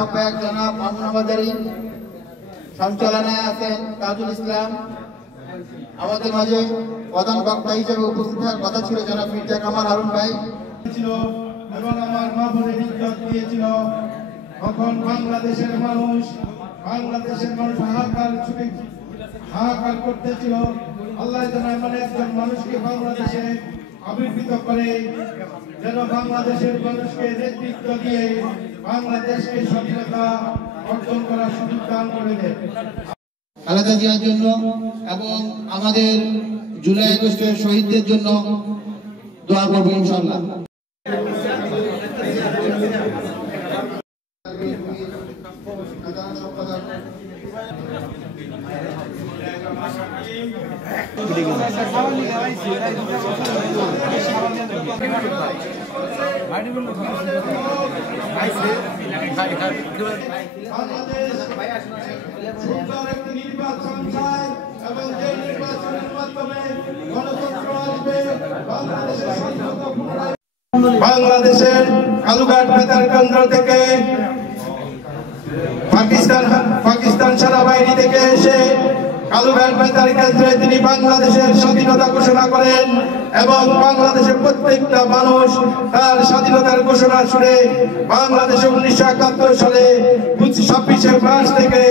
আহ্বায়ক জনাব মামুনাবাজারী সঞ্চালনায় আছেন তাজুল ইসলাম। আমাদের মাঝে প্রধান বক্তা হিসেবে উপস্থিত থাকার কথা ছিল জনাব মির্জা কামাল হারুন ভাই ছিল এবং আমার মা বোনের ইজ্জত দিয়েছিল। তখন বাংলাদেশের মানুষ হাহাকার করতেছিল। আল্লাহ যেন এমন একজন মানুষকে বাংলাদেশে আবির্ভূত করে, যেন বাংলাদেশের মানুষকে নেতৃত্ব দিয়ে বাংলাদেশকে স্বাধীনতা অর্জন করার সুযোগ দান করে দেন। খালেদা জিয়ার জন্য এবং আমাদের জুলাই আগস্টের শহীদদের জন্য দোয়া করব ইনশাআল্লাহ। বাংলাদেশের কালুঘাট বেতার কেন্দ্র থেকে পাকিস্তান সেনাবাহিনী থেকে এসে কালুঘাট বেতার কেন্দ্রে তিনি বাংলাদেশের স্বাধীনতা ঘোষণা করেন এবং বাংলাদেশের প্রত্যেকটা মানুষ তার স্বাধীনতার ঘোষণা শুনে বাংলাদেশে 1971 সালে 26শে মার্চ থেকে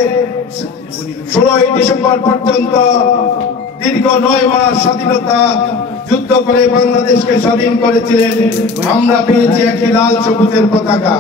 16ই ডিসেম্বর পর্যন্ত দীর্ঘ 9 মাস স্বাধীনতা যুদ্ধ করে বাংলাদেশকে স্বাধীন করেছিলেন। আমরা পেয়েছি একটি লাল সবুজের পতাকা।